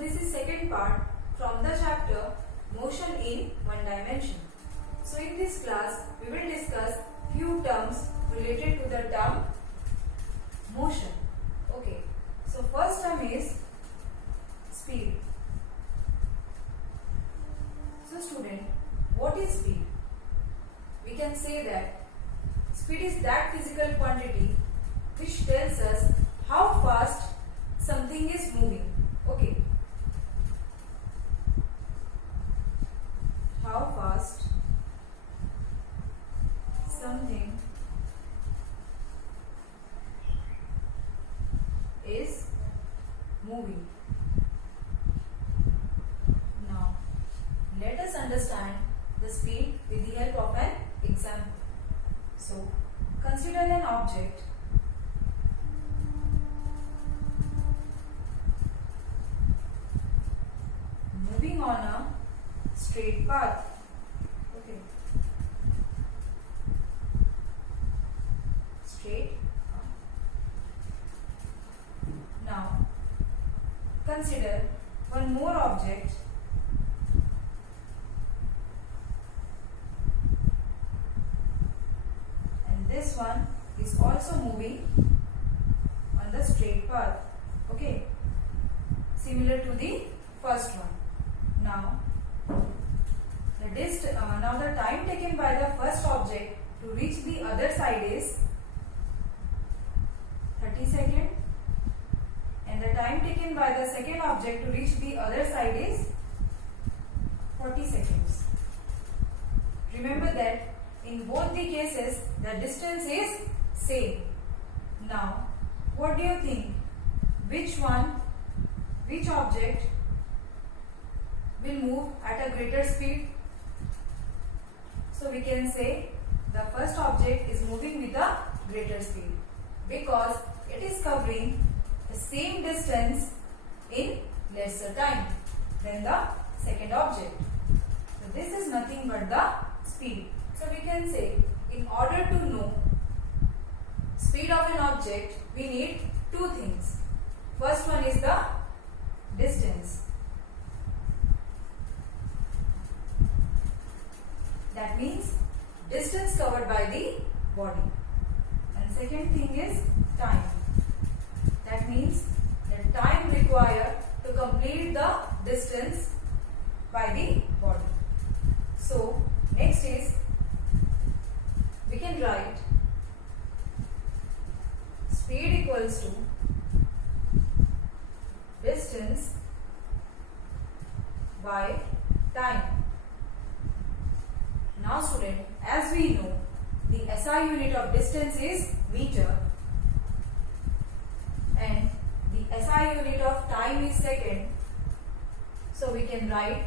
this is second part from the chapter Motion in One Dimension. So in this class we will discuss few terms related to the term motion. Okay. So first term is speed. So student, what is speed? We can say that speed is that physical quantity which tells us how fast something is moving. Okay. How fast something is moving. Now, let us understand the speed with the help of an example. So, consider an object moving on a straight path. Okay. Straight. Now, consider one more object and this one is also moving on the straight path. Okay. Similar to the first one. Now, the time taken by the first object to reach the other side is 30 seconds, and the time taken by the second object to reach the other side is 40 seconds. Remember that in both the cases the distance is same. Now, what do you think? Which object will move at a greater speed? So we can say the first object is moving with a greater speed because it is covering the same distance in lesser time than the second object. So this is nothing but the speed. So we can say in order to know speed of an object we need two things. First one is the distance. That means distance covered by the body. And second thing is time. That means the time required to complete the distance by the body. So next is we can write speed equals to distance by time. Now student, as we know, the SI unit of distance is meter and the SI unit of time is second. So we can write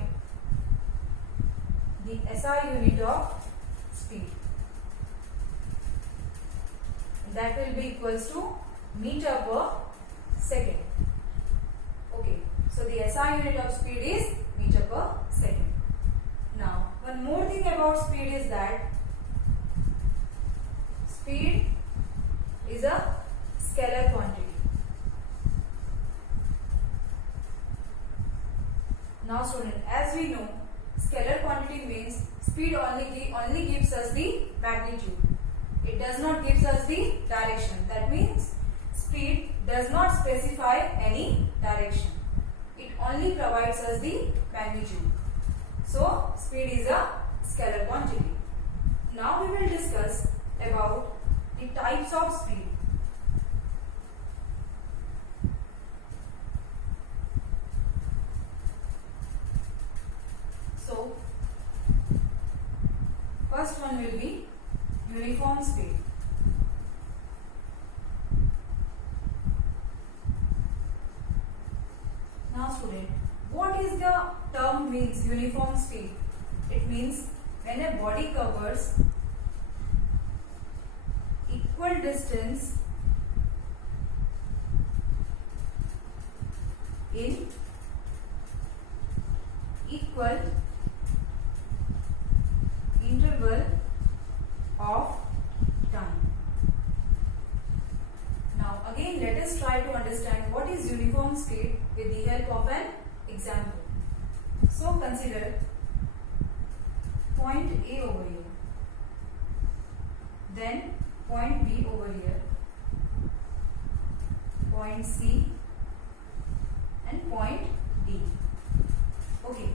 the SI unit of speed. And that will be equals to meter per second. Okay, so the SI unit of speed is meter per second. Now, one more thing about speed is that speed is a scalar quantity. Now student, as we know, scalar quantity means speed only gives us the magnitude. It does not gives us the direction. That means speed does not specify any direction. It only provides us the magnitude. So, speed is a scalar quantity. Now we will discuss about the types of speed. So, first one will be uniform speed. Now student, what is the term means uniform speed? It means when a body covers equal distance in equal interval of time. Now again let us try to understand what is uniform speed with the help of an example. So consider point A over here, then point B over here, point C and point D. Okay.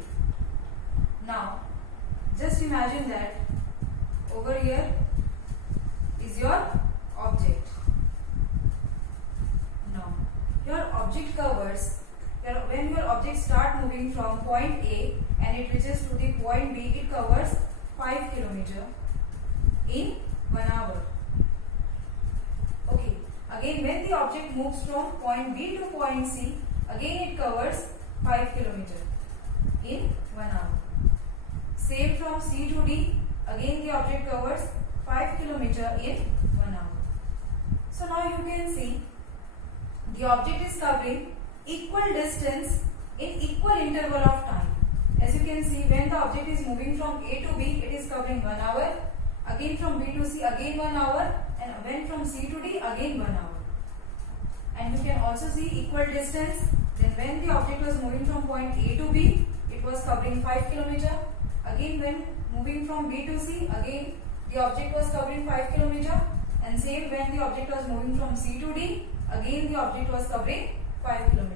Now just imagine that over here is your object. Now your object covers, when your object start moving from point A and it reaches to the point B, it covers 5 km in 1 hour. Okay. Again, when the object moves from point B to point C, again it covers 5 km in 1 hour. Same from C to D, again the object covers 5 km in 1 hour. So now you can see the object is covering equal distance in equal interval of time. As you can see, when the object is moving from A to B, it is covering 1 hour. Again from B to C, again 1 hour. And when from C to D, again 1 hour. And you can also see equal distance. Then when the object was moving from point A to B, it was covering 5 km. Again when moving from B to C, again the object was covering 5 km. And same when the object was moving from C to D, again the object was covering 5 km.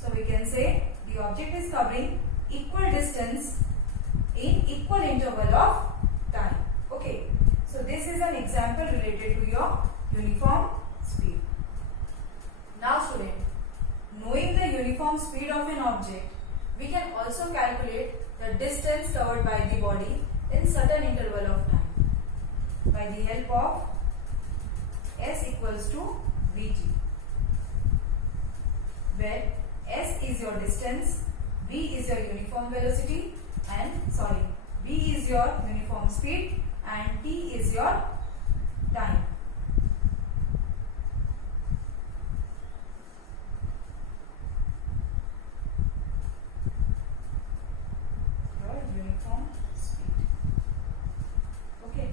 So we can say the object is covering equal distance in equal interval of time. Okay. So this is an example related to your uniform speed. Now student, knowing the uniform speed of an object, we can also calculate the distance covered by the body in certain interval of time by the help of S equals to Vt, where S is your distance, V is your uniform velocity and V is your uniform speed and T is your time. Your uniform speed. Okay.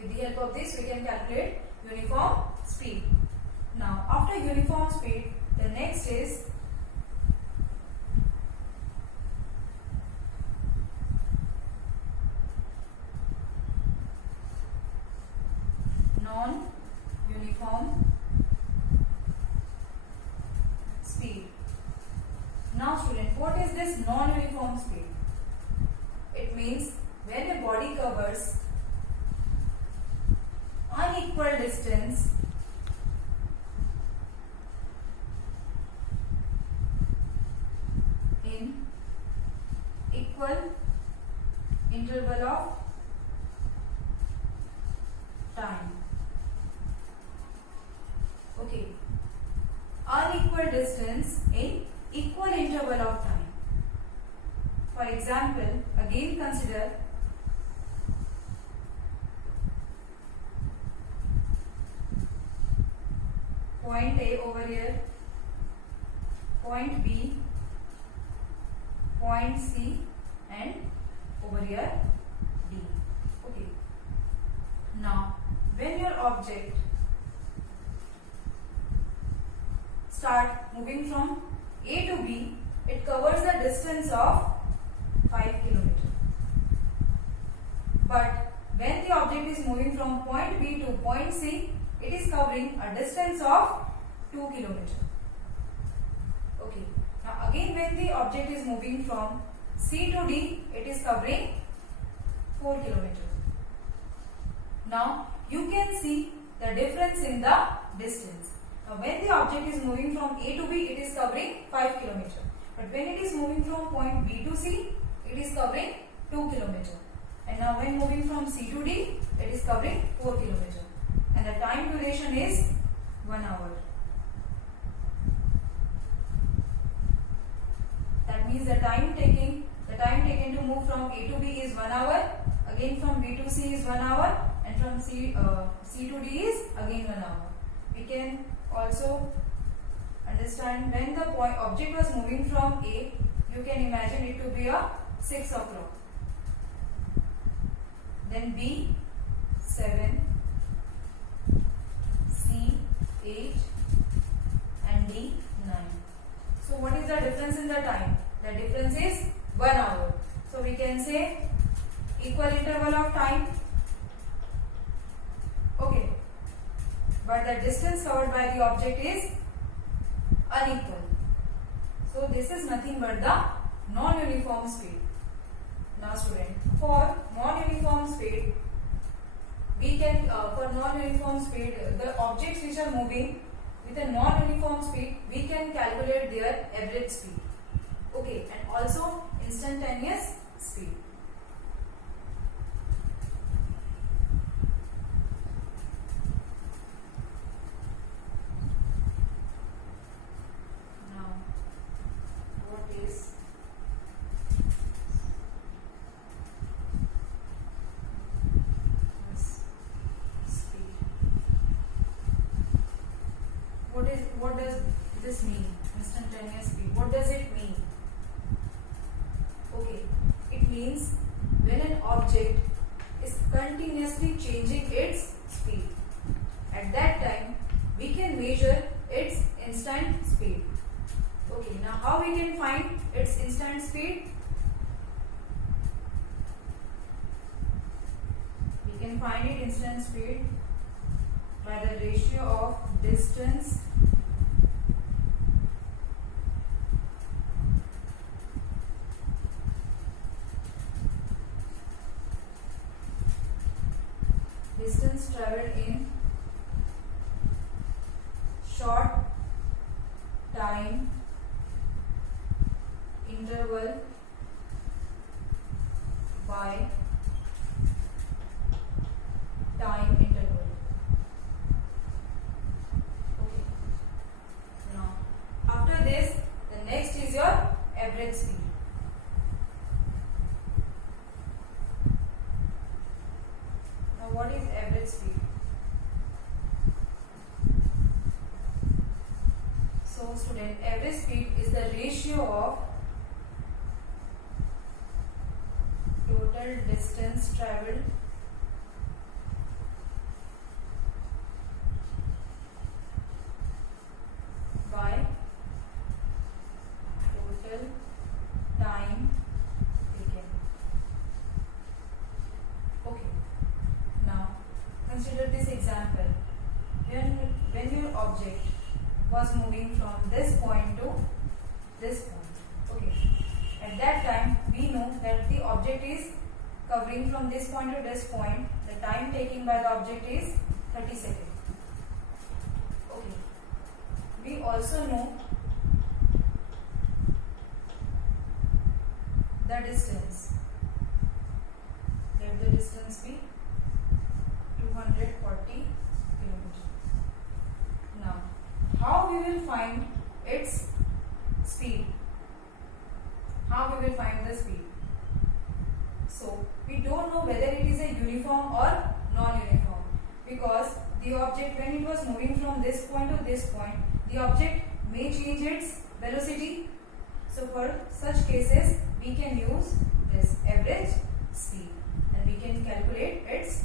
With the help of this, we can calculate uniform speed. Now, after uniform speed, the next is non-uniform speed. Now student, what is this non-uniform speed? It means when a body covers unequal distance in equal interval of time. Okay. Unequal distance in equal interval of time. For example, again consider point A over here, point B, point C and over here D. Okay. Now, when your object start moving from A to B, it covers a distance of 5 km. But when the object is moving from point B to point C, it is covering a distance of 2 km. Okay. Now again when the object is moving from C to D, it is covering 4 km. Now you can see the difference in the distance. Now when the object is moving from A to B, it is covering 5 km. But when it is moving from point B to C, it is covering 2 km. And now when moving from C to D, it is covering 4 km. And the time duration is 1 hour. That means the time taken to move from A to B is 1 hour. Again from B to C is 1 hour. And from C to D is again 1 hour. We can also understand when the object was moving from A, you can imagine it to be a 6 o'clock. Then B 7, C 8 and D 9. So what is the difference in the time? The difference is 1 hour. So we can say equal interval of time. Okay. But the distance covered by the object is unequal. So this is nothing but the non-uniform speed. Now student, for non-uniform speed, we can, the objects which are moving with a non-uniform speed, we can calculate their average speed. Okay, and also instantaneous speed. Now, what is speed? What does this mean? Instantaneous speed. What does it mean? Okay, it means when an object is continuously changing its speed. At that time, we can measure its instant speed. Okay, now how we can find its instant speed? We can find it instant speed by the ratio of distance traveled in short time interval by time interval. Okay. Now, after this, the next is your average speed. Now, what is average speed? So, student, average speed is the ratio of total distance traveled by total time taken. Okay. Now, consider this example. When your object was moving from this point to this point. Okay. At that time, we know that the object is covering from this point to this point. The time taken by the object is 30 seconds. Okay. We also know the distance. Let the distance be 240 kilometers. Now, how we will find its speed? How we will find the speed? So, we don't know whether it is a uniform or non-uniform, because the object, when it was moving from this point to this point, the object may change its velocity. So, for such cases, we can use this average speed and we can calculate its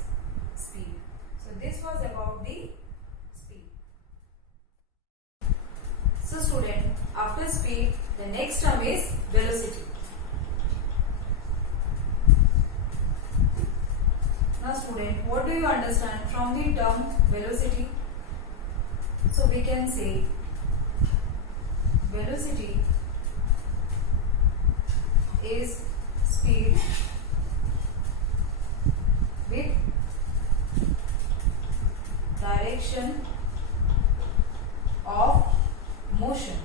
speed. So, this was about the speed. So, student, after speed, the next term is velocity. Now, student, what do you understand from the term velocity? So, we can say velocity is speed with direction of motion.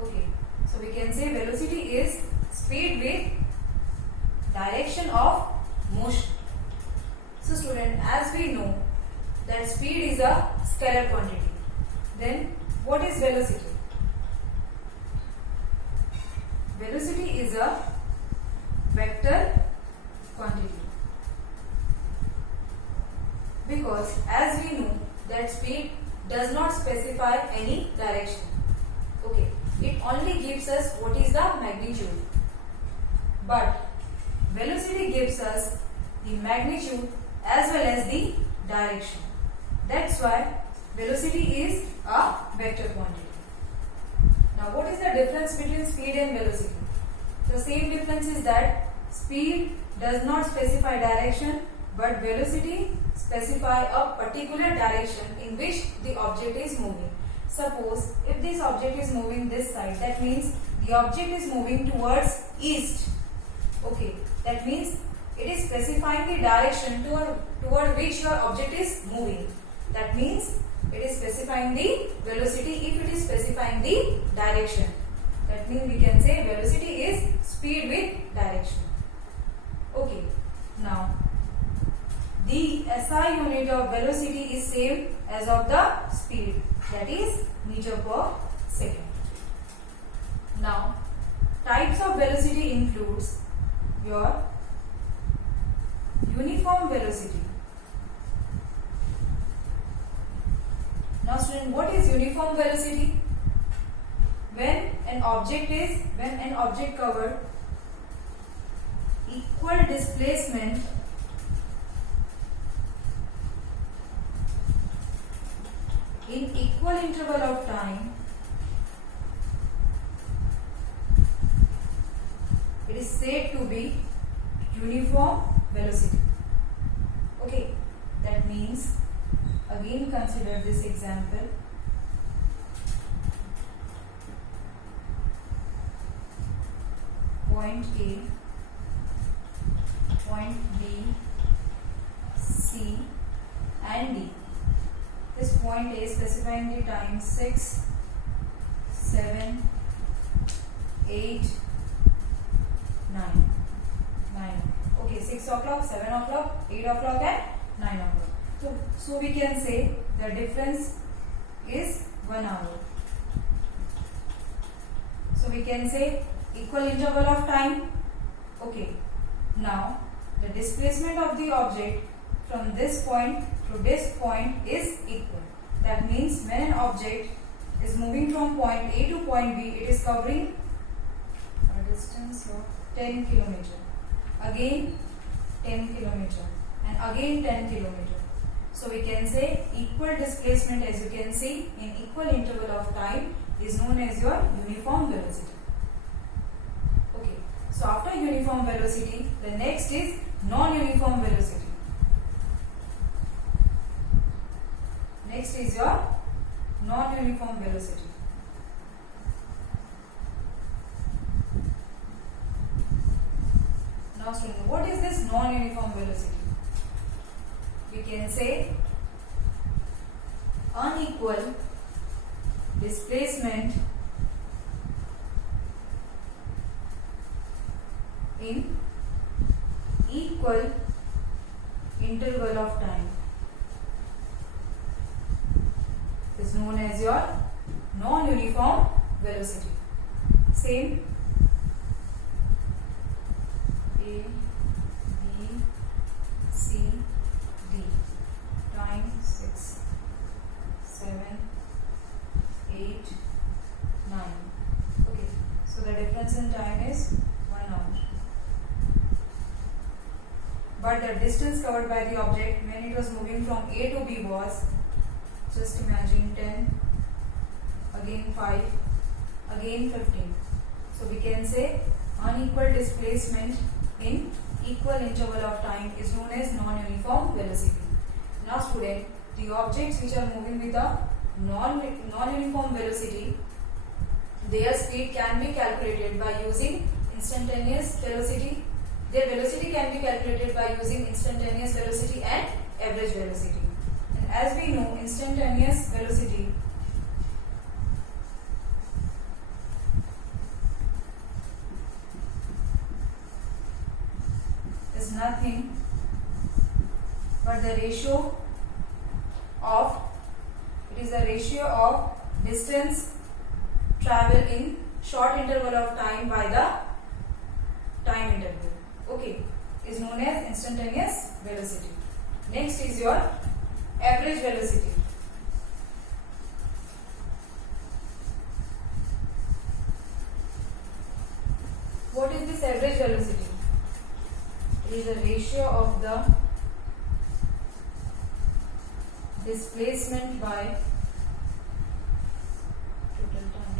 Okay, so we can say velocity is speed with direction of motion. So, student, as we know that speed is a scalar quantity, then what is velocity? Velocity is a vector quantity, because as we know that speed does not specify any direction. Okay, it only gives us what is the magnitude, but velocity gives us the magnitude as well as the direction. That's why velocity is a vector quantity. difference between speed and velocity? The same difference is that speed does not specify direction, but velocity specify a particular direction in which the object is moving. Suppose if this object is moving this side, that means the object is moving towards east. Okay, that means it is specifying the direction toward which your object is moving. That means it is specifying the velocity if it is specifying the direction. That means we can say velocity is speed with direction. Okay, now the SI unit of velocity is same as of the speed, that is meter per second. Now types of velocity includes your uniform velocity. Now student, what is uniform velocity? When an object covered equal displacement in equal interval of time, it is said to be uniform velocity. Okay, that means again consider this example. Point A, point B, C and D. This point A specifying the time 6, 7, 8, 9. Okay, 6 o'clock, 7 o'clock, 8 o'clock and 9 o'clock. So we can say the difference is 1 hour. So we can say equal interval of time. Okay, now the displacement of the object from this point to this point is equal. That means when an object is moving from point A to point B, it is covering a distance of 10 km. Again 10 km and again 10 km. So we can say equal displacement, as you can see, in equal interval of time is known as your uniform velocity. Okay, so after uniform velocity, the next is non-uniform velocity. Next is your non-uniform velocity. Now student, what is this non-uniform velocity? We can say unequal displacement in equal interval of time is known as your non-uniform velocity. Same A, B, C, D. Time 6, 7, 8, 9. Okay, so the difference in time is 1 hour. But the distance covered by the object when it was moving from A to B was, just imagine, 10, again 5, again 15. So we can say unequal displacement in equal interval of time is known as non-uniform velocity. Now student, the objects which are moving with a non-uniform velocity, their speed can be calculated by using instantaneous velocity. Their velocity can be calculated by using instantaneous velocity and average velocity. And as we know, instantaneous velocity is nothing but the ratio of, it is the ratio of distance travel in short interval of time by the time interval. Okay, is known as instantaneous velocity. Next is your average velocity. What is this average velocity? It is a ratio of the displacement by total time.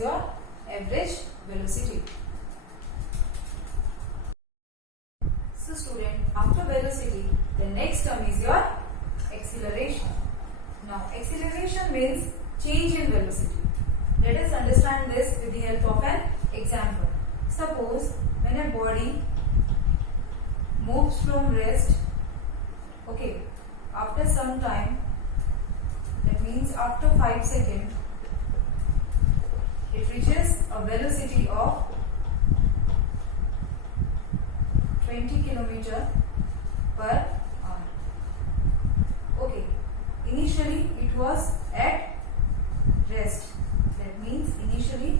is your average velocity. So student, after velocity, the next term is your acceleration. Now acceleration means change in velocity. Let us understand this with the help of an example. Suppose when a body moves from rest, okay, after some time, that means after 5 seconds, it reaches a velocity of 20 km per hour. Okay, initially it was at rest. That means initially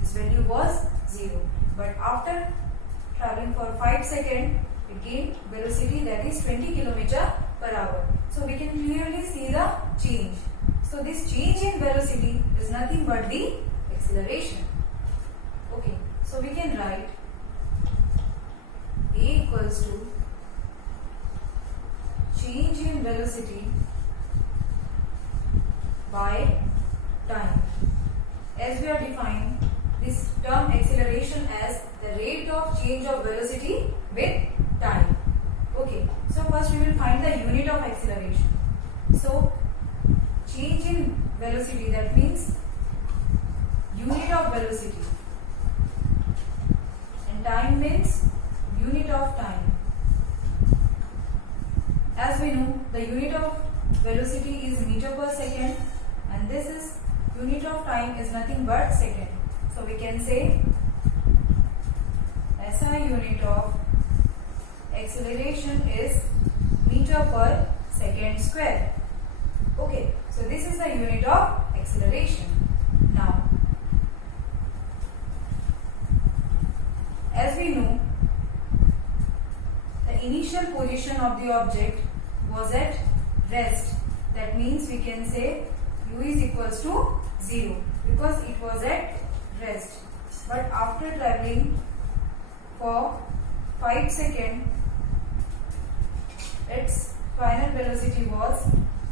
its value was 0. But after traveling for 5 seconds, it gained velocity, that is 20 km per hour. So we can clearly see the change. So this change in velocity is nothing but the acceleration. Okay, so we can write A equals to change in velocity by time. As we are defining this term acceleration as the rate of change of velocity with time. Okay, so first we will find the unit of acceleration. So change in velocity, that means unit of velocity, and time means unit of time. As we know, the unit of velocity is meter per second, and this is unit of time is nothing but second. So we can say SI unit of acceleration is meter per second square. Okay, so this is the unit of acceleration. Now, as we know, the initial position of the object was at rest. That means we can say u is equals to 0 because it was at rest. But after traveling for 5 seconds, its final velocity was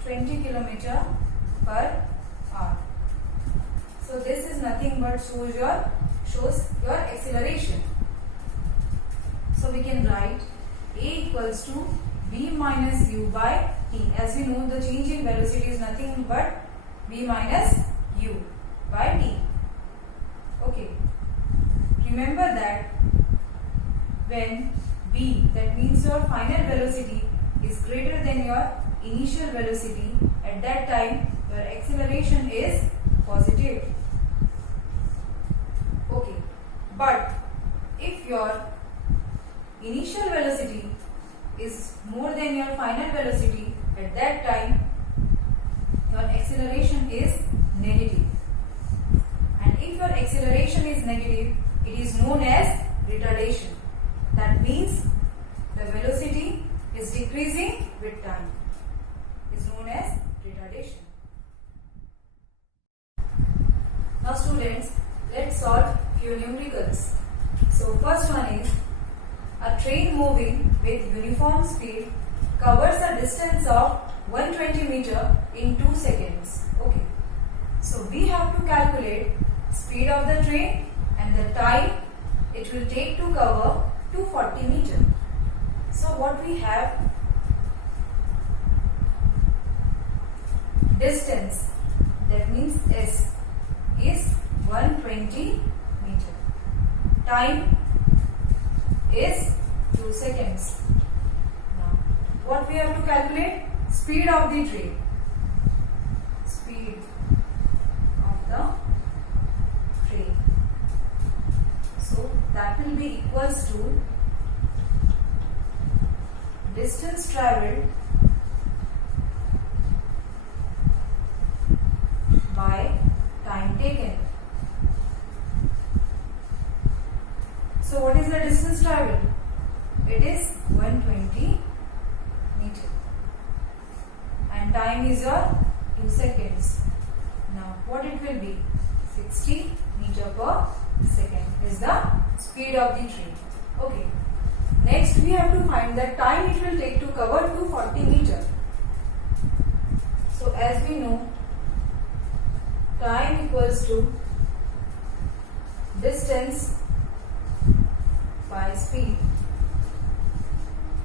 20 km per hour. So this is nothing but shows your acceleration. So we can write A equals to v minus u by t. As we know, the change in velocity is nothing but v minus u by t. Okay. Remember that when v, that means your final velocity, is greater than your initial velocity, at that time your acceleration is positive. Okay. But if your initial velocity is more than your final velocity, at that time your acceleration is negative. And if your acceleration is negative, it is known as retardation. That means the velocity is decreasing with time. It is known as retardation. Now students, let's solve few numericals. So first one is, a train moving with uniform speed covers a distance of 120 meter in 2 seconds. Okay. So we have to calculate speed of the train and the time it will take to cover 240 meter. So what we have, distance, that means S, is 120 meter. Time is 2 seconds. Now, what we have to calculate? Speed of the train. Speed of the train. So, that will be equals to distance travelled by time taken. So what is the distance travelled? It is 120 meter. And time is your 2 seconds. Now what it will be? 60 meter per second is the speed of the train. Okay. Next we have to find the time it will take to cover 240 meter. So as we know, time equals to distance by speed.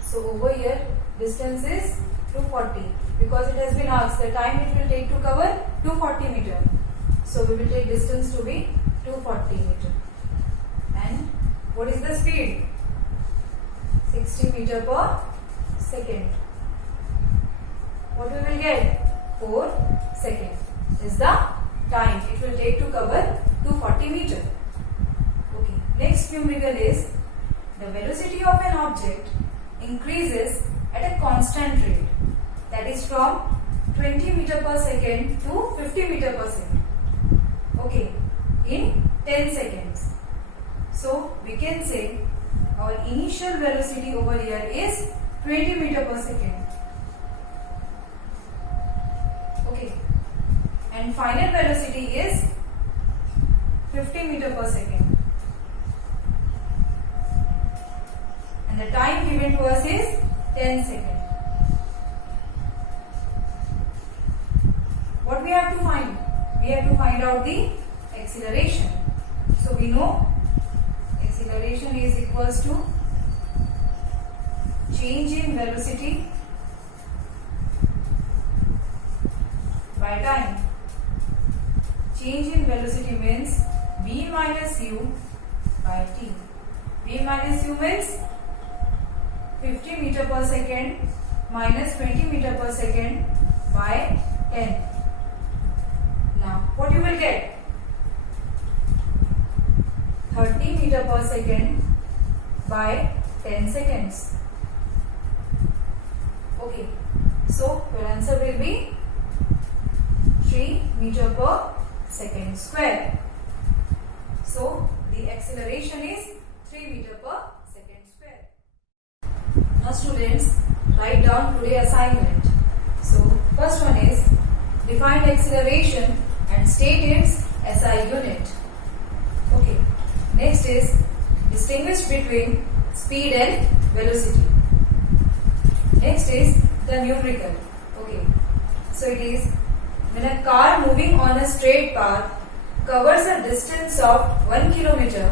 So over here distance is 240 because it has been asked the time it will take to cover 240 meter. So we will take distance to be 240 meter. And what is the speed? 60 meter per second. What we will get? 4 seconds is the time it will take to cover 240 meter. Okay. Next numerical is the velocity of an object increases at a constant rate, that is from 20 meter per second to 50 meter per second. Okay, in 10 seconds. So we can say our initial velocity over here is 20 meter per second. Okay, and final velocity is 50 meter per second. And the time given to us is 10 seconds. What we have to find? We have to find out the acceleration. So we know acceleration is equals to change in velocity by time. Change in velocity means v minus u by t. V minus u means 50 meter per second minus 20 meter per second by 10. Now what you will get? 30 meter per second by 10 seconds. Okay, so your answer will be 3 meter per second square. So the acceleration is 3 meter per second square. Now students, write down today's assignment. So first one is define acceleration and state its SI unit. Okay. Next is distinguish between speed and velocity. Next is the numerical. Okay. So it is when a car moving on a straight path covers a distance of 1 kilometer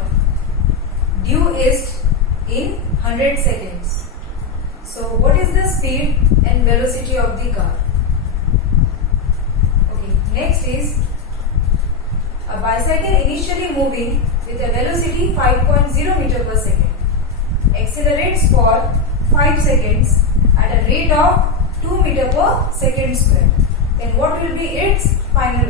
due east in 100 seconds. So what is the speed and velocity of the car? Okay. Next is a bicycle initially moving with a velocity 5.0 meter per second accelerates for 5 seconds at a rate of 2 meter per second square. Then what will be its final